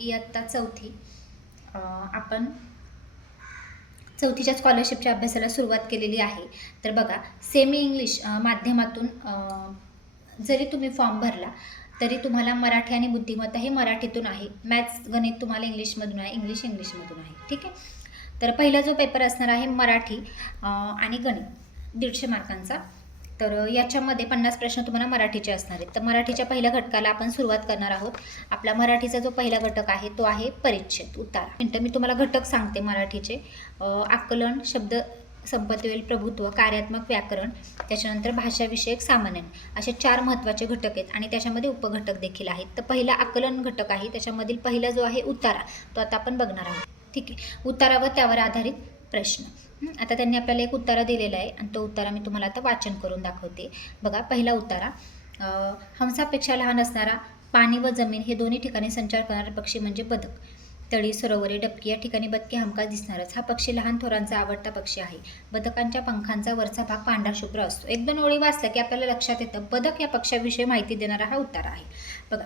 इयत्ता चौथी आपण चौथीच्या स्कॉलरशिपच्या अभ्यासाला सुरुवात केलेली आहे. तर बघा, सेमी इंग्लिश माध्यमातून जरी तुम्ही फॉर्म भरला तरी तुम्हाला मराठी आणि बुद्धिमत्ता हे मराठीतून आहे, मॅथ्स गणित तुम्हाला इंग्लिशमधून आहे, इंग्लिशमधून आहे. ठीक आहे. तर पहिला जो पेपर असणार आहे मराठी आणि गणित 150 मार्कांचा. तर याच्यामध्ये 50 प्रश्न तुम्हाला मराठीचे असणार आहेत. तर मराठीच्या पहिल्या घटकाला आपण सुरुवात करणार आहोत. आपला मराठीचा जो पहिला घटक आहे तो आहे परिच्छेद, उतारा. मिनटं मी तुम्हाला घटक सांगते मराठीचे. आकलन, शब्द संपत्तीवरील प्रभुत्व, कार्यात्मक व्याकरण, त्याच्यानंतर भाषाविषयक सामान्य, असे 4 महत्त्वाचे घटक आहेत आणि त्याच्यामध्ये उपघटक देखील आहेत. तर पहिला आकलन घटक आहे, त्याच्यामधील पहिला जो आहे उतारा तो आता आपण बघणार आहोत. ठीक आहे. उतारा व त्यावर आधारित प्रश्न. आता त्यांनी आपल्याला एक उत्तरा दिलेला आहे आणि तो उत्तरा मी तुम्हाला आता वाचन करून दाखवते. बघा, पहिला उत्तरा, हंसापेक्षा लहान असणारा पाणी व जमीन हे दोन्ही ठिकाणी संचार करणारा पक्षी म्हणजे बदक. तळी, सरोवरे, डबकी या ठिकाणी बदके हमखास दिसणारच. हा पक्षी लहान थोरांचा आवडता पक्षी आहे. बदकांच्या पंखांचा वरचा भाग पांढरा शुभ्र असतो. 1-2 ओळी वाचल्या की आपल्याला लक्षात येतं बदक या पक्षाविषयी माहिती देणारा हा उत्तरा आहे. बघा,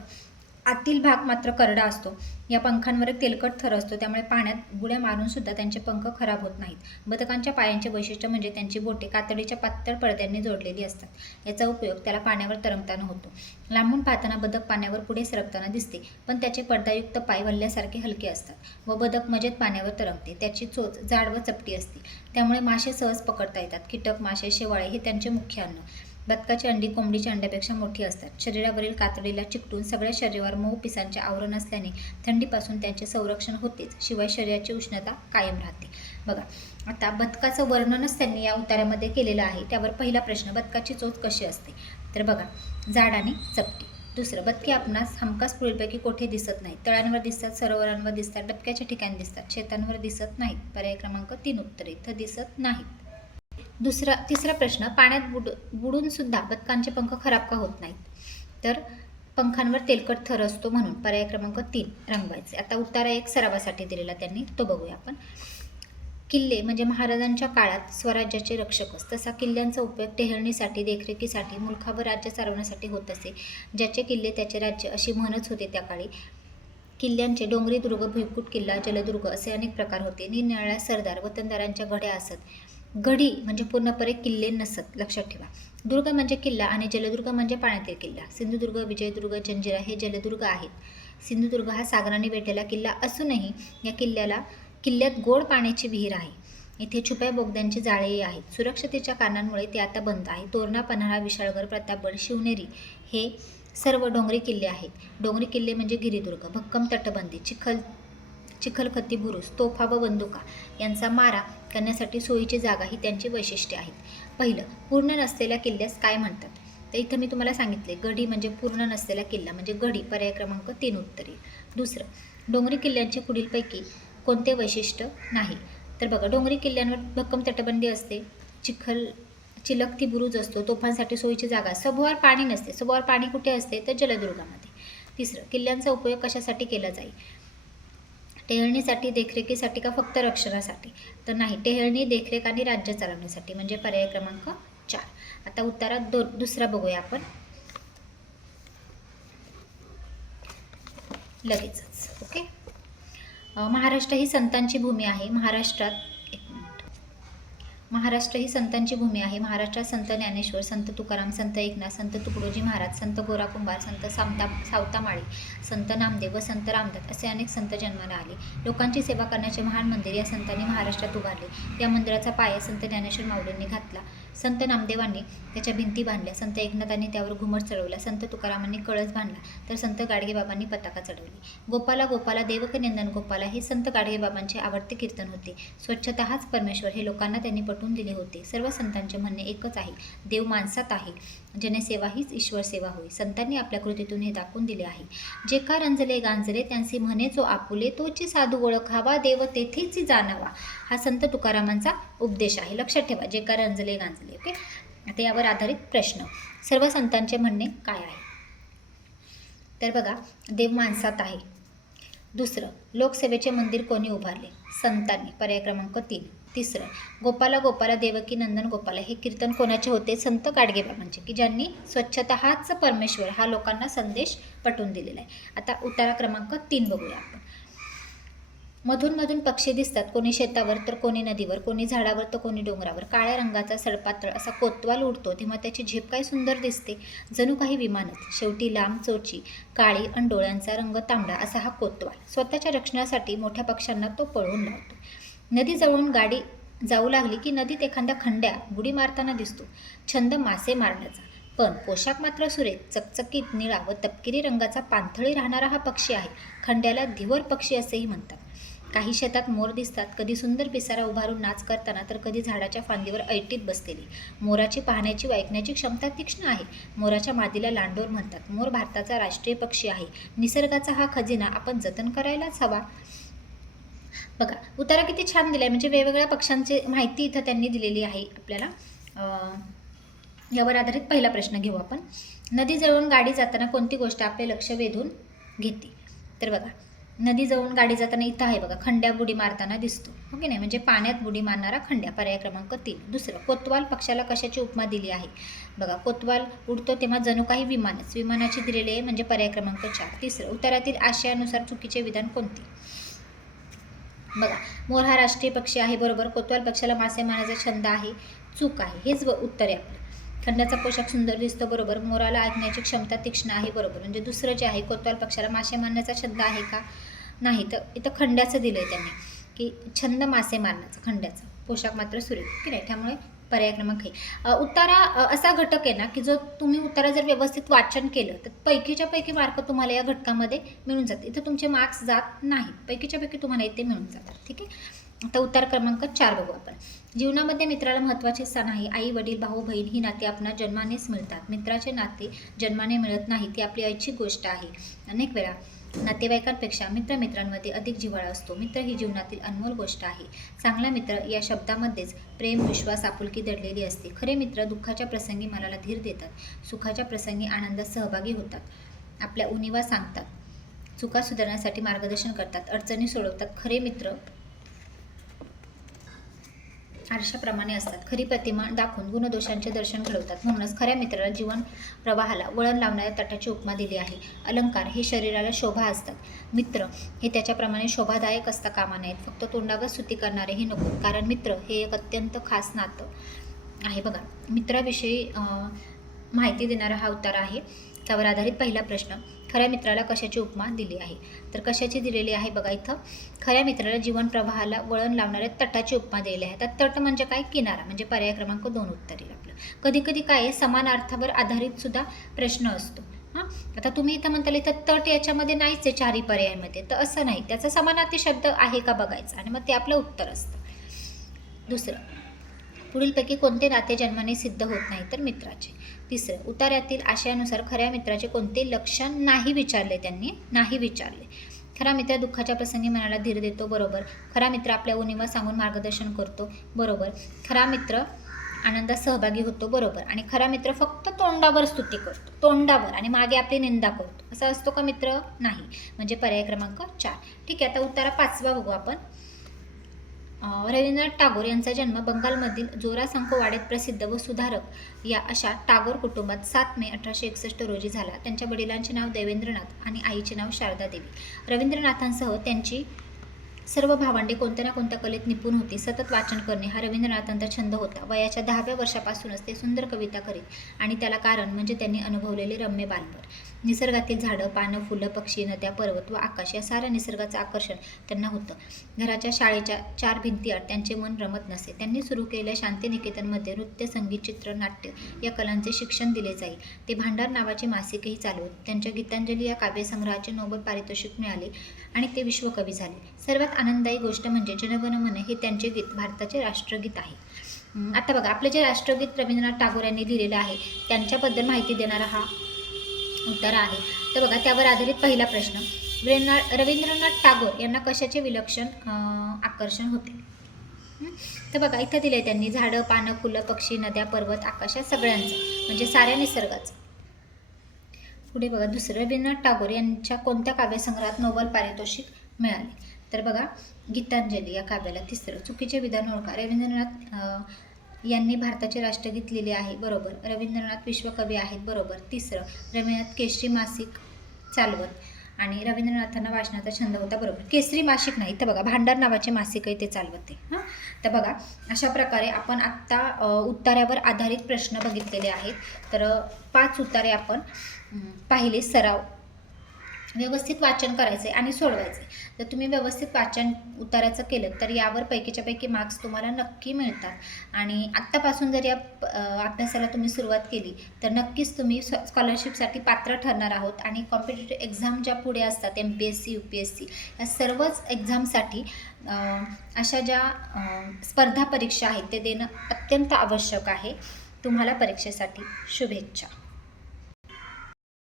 आतील भाग मात्र करडा असतो. या पंखांवर एक तेलकट थर असतो, त्यामुळे पाण्यात बुड्या मारून सुद्धा त्यांचे पंख खराब होत नाहीत. बदकांच्या पायांचे वैशिष्ट्य म्हणजे त्यांची बोटे कातडीच्या पातळ पडद्यांनी जोडलेली असतात. याचा उपयोग त्याला पाण्यावर तरंगताना होतो. लांबून पाहताना बदक पाण्यावर पुढे सरकताना दिसते, पण त्याचे पडदायुक्त पाय वल्ल्यासारखे हलके असतात व बदक मजेत पाण्यावर तरंगते. त्याची चोच जाड व चपटी असते, त्यामुळे मासे सहज पकडता येतात. कीटक, मासे, शेवाळे हे त्यांचे मुख्य अन्न. बदकाची अंडी कोंबडीच्या अंड्यापेक्षा मोठी असतात. शरीरावरील कातडीला चिकटून सगळ्या शरीरावर मऊ पिसांचे आवरण असल्याने थंडीपासून त्यांचे संरक्षण होतेच, शिवाय शरीराची उष्णता कायम राहते. बघा, आता बदकाचं वर्णनच त्यांनी या उतार्यामध्ये केलेलं आहे. त्यावर पहिला प्रश्न, बदकाची चोच कशी असते? तर बघा, जाड आणि चपटी. दुसरं, बदके आपणास हमखास पुढीलपैकी कोठे दिसत नाहीत? तळ्यांवर दिसतात, सरोवरांवर दिसतात, डबक्याच्या ठिकाणी दिसतात, शेतांवर दिसत नाहीत. पर्याय क्रमांक 3 उत्तरे इथं दिसत नाहीत. तिसरा प्रश्न, पाण्यात बुडून सुद्धा बदकांचे पंख खराब का होत नाहीत? तर पंखांवर तेलकट थर असतो म्हणून. पर्याय क्रमांक 3 रंगवायचे. आता उत्तरा एक सरावासाठी दिलेला त्यांनी, तो बघूया आपण. किल्ले म्हणजे महाराजांच्या काळात स्वराज्याचे रक्षकच. तसा किल्ल्यांचा उपयोग टेहळणीसाठी, देखरेखीसाठी, मुलखावर राज्य चालवण्यासाठी होत असे. ज्याचे किल्ले त्याचे राज्य अशी म्हणच होते त्या काळी. किल्ल्यांचे डोंगरी दुर्ग, भुईकोट किल्ला, जलदुर्ग असे अनेक प्रकार होते. निरनिराळ्या सरदार वतनदारांच्या घड्या असत. गढी म्हणजे पूर्णपणे किल्ले नसत, लक्षात ठेवा. दुर्ग म्हणजे किल्ला आणि जलदुर्ग म्हणजे पाण्यातील किल्ला. सिंधुदुर्ग, विजयदुर्ग, जंजिरा हे जलदुर्ग आहेत. सिंधुदुर्ग हा सागराने वेढलेला किल्ला असूनही या किल्ल्यात गोड पाण्याची विहीर आहे. इथे छुप्या बोगद्यांची जाळेही आहेत. सुरक्षतेच्या कारणांमुळे ते आता बंद आहे. तोरणा, पन्हाळा, विशाळगड, प्रतापगड, शिवनेरी हे सर्व डोंगरी किल्ले आहेत. डोंगरी किल्ले म्हणजे गिरिदुर्ग, भक्कम तटबंदी, चिखलखती बुरुज, तोफा व बंदुका यांचा मारा करण्यासाठी सोयीची जागा ही त्यांची वैशिष्ट्ये आहेत. पहिलं, पूर्ण नसलेल्या किल्ल्यास काय म्हणतात? तर इथं मी तुम्हाला सांगितले, गढी म्हणजे पूर्ण नसलेला किल्ला म्हणजे गढी. पर्याय क्रमांक 3 उत्तर येईल. दुसरं, डोंगरी किल्ल्यांचे पुढीलपैकी कोणते वैशिष्ट्य नाही? तर बघा, डोंगरी किल्ल्यांवर भक्कम तटबंदी असते, चिलखती बुरुज असतो, तोफांसाठी सोयीची जागा, सभोवार पाणी नसते. सभोवार पाणी कुठे असते? तर जलदुर्गामध्ये. तिसरं, किल्ल्यांचा उपयोग कशासाठी केला जाईल? टेहळणीसाठी, देखरेखीसाठी का फक्त रक्षणासाठी? तर नाही, टेहळणी, देखरेख आणि राज्य चालवण्यासाठी म्हणजे पर्याय क्रमांक 4. आता उत्तरात दुसरा बघूया आपण लगेचच. ओके. महाराष्ट्र ही संतांची भूमी आहे. महाराष्ट्र ही संतांची भूमी आहे. महाराष्ट्रात संत ज्ञानेश्वर, संत तुकाराम, संत एकनाथ, संत तुकडोजी महाराज, संत गोरा कुंभार, संत सावतामाळी, संत नामदेव व संत रामदास असे अनेक संत जन्माला आले. लोकांची सेवा करण्याचे महान मंदिर या संतांनी महाराष्ट्रात उभारले. या मंदिराचा पाया संत ज्ञानेश्वर माऊलींनी घातला. संत नामदेवांनी त्याच्या भिंती बांधल्या. संत एकनाथांनी त्यावर घुमट चढवला. संत तुकारामांनी कळस बांधला, तर संत गाडगेबाबांनी पताका चढवली. गोपाला गोपाला देवकनंदन गोपाला हे संत गाडगेबाबांचे आवडते कीर्तन होते. स्वच्छता हाच परमेश्वर हे लोकांना त्यांनी पटवून दिले होते. सर्व संतांचे म्हणणे एकच आहे, देव माणसात आहे. जनसेवा हीच ईश्वर सेवा होय. संतांनी आपल्या कृतीतून हे दाखवून दिले आहे. जे का रंजले गांजले त्यांचे म्हणे जो आपुले, तोची साधू ओळखावा देव तेथेच जाणावा. हा संत तुकारामांचा उपदेश आहे, लक्षात ठेवा. जे का रंजले गांजले. ओके. आता यावर आधारित प्रश्न, सर्व संतांचे म्हणणे काय आहे? तर बघा, देव माणसात आहे. दुसरं, लोकसेवेचे मंदिर कोणी उभारले? संतांनी. पर्याय क्रमांक 3. तिसरं, गोपाला गोपाला देवकी नंदन गोपाला हे कीर्तन कोणाचे होते? संत गाडगेबाबांचे, की ज्यांनी स्वच्छता हाच परमेश्वर हा लोकांना संदेश पटवून दिलेला आहे. आता उत्तरा क्रमांक 3 बघूया आपण. मधून मधून पक्षी दिसतात, कोणी शेतावर तर कोणी नदीवर, कोणी झाडावर तर कोणी डोंगरावर. काळ्या रंगाचा सडपातळ असा कोतवाल उडतो तेव्हा त्याची झेप काय सुंदर दिसते, जणू काही विमानच. शेवटी लांब चोची काळी आणि डोळ्यांचा रंग तांबडा असा हा कोतवाल. स्वतःच्या रक्षणासाठी मोठ्या पक्ष्यांना तो पळवून लावतो. नदी जवळून गाडी जाऊ लागली की नदीत एखादा खंड्या बुडी मारताना दिसतो. छंद मासे मारण्याचा, पण पोशाख मात्र सुरेख, चकचकीत निळा व तपकिरी रंगाचा पाणथळी राहणारा हा पक्षी आहे. खंड्याला धिवर पक्षी असेही म्हणतात. काही शेतात मोर दिसतात, कधी सुंदर पिसारा उभारून नाच करताना, तर कधी झाडाच्या फांदीवर ऐटीत बसलेली. मोराची पाहण्याची व ऐकण्याची क्षमता तीक्ष्ण आहे. मोराच्या मादीला लांडोर म्हणतात. मोर भारताचा राष्ट्रीय पक्षी आहे. निसर्गाचा हा खजिना आपण जतन करायलाच हवा. बघा उतारा किती छान दिलाय, म्हणजे वेगवेगळ्या पक्ष्यांची माहिती इथं त्यांनी दिलेली आहे आपल्याला. यावर आधारित पहिला प्रश्न घेऊ आपण. नदी जवळून गाडी जाताना कोणती गोष्ट आपले लक्ष वेधून घेते? तर बघा नदी जवळून गाडी जाताना इथं आहे बघा, खंड्या बुडी मारताना दिसतो, हो की नाही, म्हणजे पाण्यात बुडी मारणारा खंड्या, पर्याय क्रमांक 3. दुसरं, कोतवाल पक्षाला कशाची उपमा दिली आहे? बघा कोतवाल उडतो तेव्हा जणू काही विमानच, विमानाची दिलेली आहे म्हणजे पर्याय क्रमांक 4. तिसरं, उत्तरातील आशयानुसार चुकीचे विधान कोणते? बघा मोर हा राष्ट्रीय पक्षी आहे, बरोबर. कोतवाल पक्षाला मासे मारण्याचा छंद आहे, चूक आहे. हेच उत्तर आहे आपलं. खंड्याचा पोशाख सुंदर दिसतो, बरोबर. मोराला ऐकण्याची क्षमता तीक्ष्ण आहे, बरोबर. म्हणजे दुसरं जे आहे, कोतवाल पक्षाला मासे मारण्याचा छंद आहे का? नाही. तर इथं खंड्याचं दिलं आहे त्यांनी, की छंद मासे मारण्याचा, खंड्याचा पोशाख मात्र सुरेख, की नाही. त्यामुळे पर्याय क्रमांक हे. उत्तारा असा घटक आहे ना, की जो तुम्ही उत्तारा जर व्यवस्थित वाचन केलं तर पैकीच्या पैकी मार्क तुम्हाला या घटकामध्ये मिळून जाते. इथं तुमचे मार्क्स जात नाहीत, पैकीच्या पैकी तुम्हाला इथे मिळून जातात, ठीक आहे. आता उत्तर क्रमांक 4 बघू आपण. जीवनामध्ये मित्राला महत्त्वाचे स्थान आहे. आई वडील भाऊ बहीण ही नाती आपणा जन्मानेच मिळतात. मित्राचे नाते जन्माने मिळत नाही, ती आपली ऐच्छिक गोष्ट आहे. अनेक वेळा नातेवाईकांपेक्षा मित्रांमध्ये अधिक जिव्हाळा असतो. मित्र ही जीवनातील अनमोल गोष्ट आहे. चांगला मित्र या शब्दामध्येच प्रेम, विश्वास, आपुलकी दडलेली असते. खरे मित्र दुःखाच्या प्रसंगी मनाला धीर देतात, सुखाच्या प्रसंगी आनंदात सहभागी होतात, आपल्या उणिवा सांगतात, चुका सुधारण्यासाठी मार्गदर्शन करतात, अडचणी सोडवतात. खरे मित्र आरशाप्रमाणे असतात, खरी प्रतिमा दाखवून गुणदोषांचे दर्शन घडवतात. म्हणूनच खऱ्या मित्राला जीवन प्रवाहाला वळण लावणाऱ्या तटाची उपमा दिली आहे. अलंकार हे शरीराला शोभा असतात, मित्र हे त्याच्याप्रमाणे शोभादायक असता कामा नयेत. फक्त तोंडावर स्तुती करणारेही नको, कारण मित्र हे एक अत्यंत खास नातं आहे. बघा मित्राविषयी माहिती देणारा हा उतारा आहे. त्यावर आधारित पहिला प्रश्न, खऱ्या मित्राला कशाची उपमा दिली आहे? तर कशाची दिलेली आहे? बघा इथं खऱ्या मित्राला जीवन प्रवाहाला वळण लावणाऱ्या तटाची उपमा दिलेली आहे. तर तट म्हणजे काय? किनारा, म्हणजे पर्याय क्रमांक 2 उत्तर येईल आपलं. कधी कधी काय समानार्थावर आधारित सुद्धा प्रश्न असतो. हां आता तुम्ही इथं म्हणताल इथं तट याच्यामध्ये नाहीच आहे चारही पर्यायामध्ये, तर असं नाही, त्याचा समानार्थी शब्द आहे का बघायचा आणि मग ते आपलं उत्तर असतं. दुसरं, पुढीलपैकी कोणते नाते जन्माने सिद्ध होत नाही? तर मित्राचे. तिसरं, उतार्यातील आशयानुसार खऱ्या मित्राचे कोणते लक्षण नाही विचारले? त्यांनी नाही विचारले. खरा मित्र दुःखाच्या प्रसंगी मनाला धीर देतो, बरोबर. खरा मित्र आपल्या उणिवा सांगून मार्गदर्शन करतो, बरोबर. खरा मित्र आनंदात सहभागी होतो, बरोबर. आणि खरा मित्र फक्त तोंडावर स्तुती करतो, तोंडावर, आणि मागे आपली निंदा करतो. असा असतो का मित्र? नाही, म्हणजे पर्याय क्रमांक 4. ठीक आहे. आता उत्तरा 5वा बघू आपण. रवींद्रनाथ टागोर यांचा जन्म बंगालमधील जोरासंको वाड्यात प्रसिद्ध व सुधारक या अशा टागोर कुटुंबात 7 मे 1861 रोजी झाला. त्यांच्या वडिलांचे नाव देवेंद्रनाथ आणि आईचे नाव शारदा देवी. रवींद्रनाथांसह त्यांची सर्व भावंडे कोणत्या ना कोणत्या कलेत निपुण होती. सतत वाचन करणे हा रवींद्रनाथांचा छंद होता. वयाच्या 10व्या वर्षापासूनच ते सुंदर कविता करीत, आणि त्याला कारण म्हणजे त्यांनी अनुभवलेले रम्य बालपण. निसर्गातील झाडं, पानं, फुलं, पक्षी, नद्या, पर्वत व आकाश या साऱ्या निसर्गाचं आकर्षण त्यांना होतं. घराच्या शाळेच्या 4 भिंतीआड त्यांचे मन रमत नसे. त्यांनी सुरू केलेल्या शांतिनिकेतनमध्ये नृत्य, संगीत, चित्र, नाट्य या कलांचे शिक्षण दिले जाई. ते भांडार नावाचे मासिकही चालवत. त्यांच्या गीतांजली या काव्यसंग्रहाचे नोबेल पारितोषिक मिळाले आणि ते विश्वकवी झाले. सर्वात आनंददायी गोष्ट म्हणजे जनगण मन हे त्यांचे गीत भारताचे राष्ट्रगीत आहे. आता बघा आपले जे राष्ट्रगीत रवींद्रनाथ टागोर यांनी लिहिलेलं आहे त्यांच्याबद्दल माहिती देणारा हा उत्तर आहे. तर बघा त्यावर आधारित पहिला प्रश्न, रवींद्रनाथ टागोर यांना कशाचे विलक्षण आकर्षण होते? तर बघा इथं दिले त्यांनी झाडं, पानं, फुलं, पक्षी, नद्या, पर्वत, आकाश या सगळ्यांचं, म्हणजे साऱ्या निसर्गाचं. पुढे बघा दुसरं, रवींद्रनाथ टागोर यांच्या कोणत्या काव्यसंग्रहात नोबेल पारितोषिक मिळाले? तर बघा गीतांजली या काव्याला. तिसरं, चुकीचे विधान ओळखा. रवींद्रनाथ यांनी भारताचे राष्ट्रगीत लिहिले आहे, बरोबर. रवींद्रनाथ विश्वकवी आहेत, बरोबर. तिसरं, रवींद्रनाथ केसरी मासिक चालवत. आणि रवींद्रनाथांना वाचनाचा छंद होता, बरोबर. केसरी मासिक नाही तर बघा भांडार नावाचे मासिकही ते चालवते. हां, तर बघा अशा प्रकारे आपण आत्ता उत्तरावर आधारित प्रश्न बघितलेले आहेत. तर 5 उत्तरे आपण पाहिले. सराव व्यवस्थित वाचन करायचं आहे आणि सोडवायचं आहे. जर तुम्ही व्यवस्थित वाचन उत्तराचं केलं तर यावर पैकीच्या पैकी मार्क्स तुम्हाला नक्की मिळतात. आणि आत्तापासून जर या अभ्यासाला तुम्ही सुरुवात केली तर नक्कीच तुम्ही स्कॉलरशिपसाठी पात्र ठरणार आहोत. आणि कॉम्पिटिटिव्ह एक्झाम ज्या पुढे असतात MPSC UPSC या सर्वच एक्झामसाठी अशा ज्या स्पर्धा परीक्षा आहेत ते देणं अत्यंत आवश्यक आहे. तुम्हाला परीक्षेसाठी शुभेच्छा.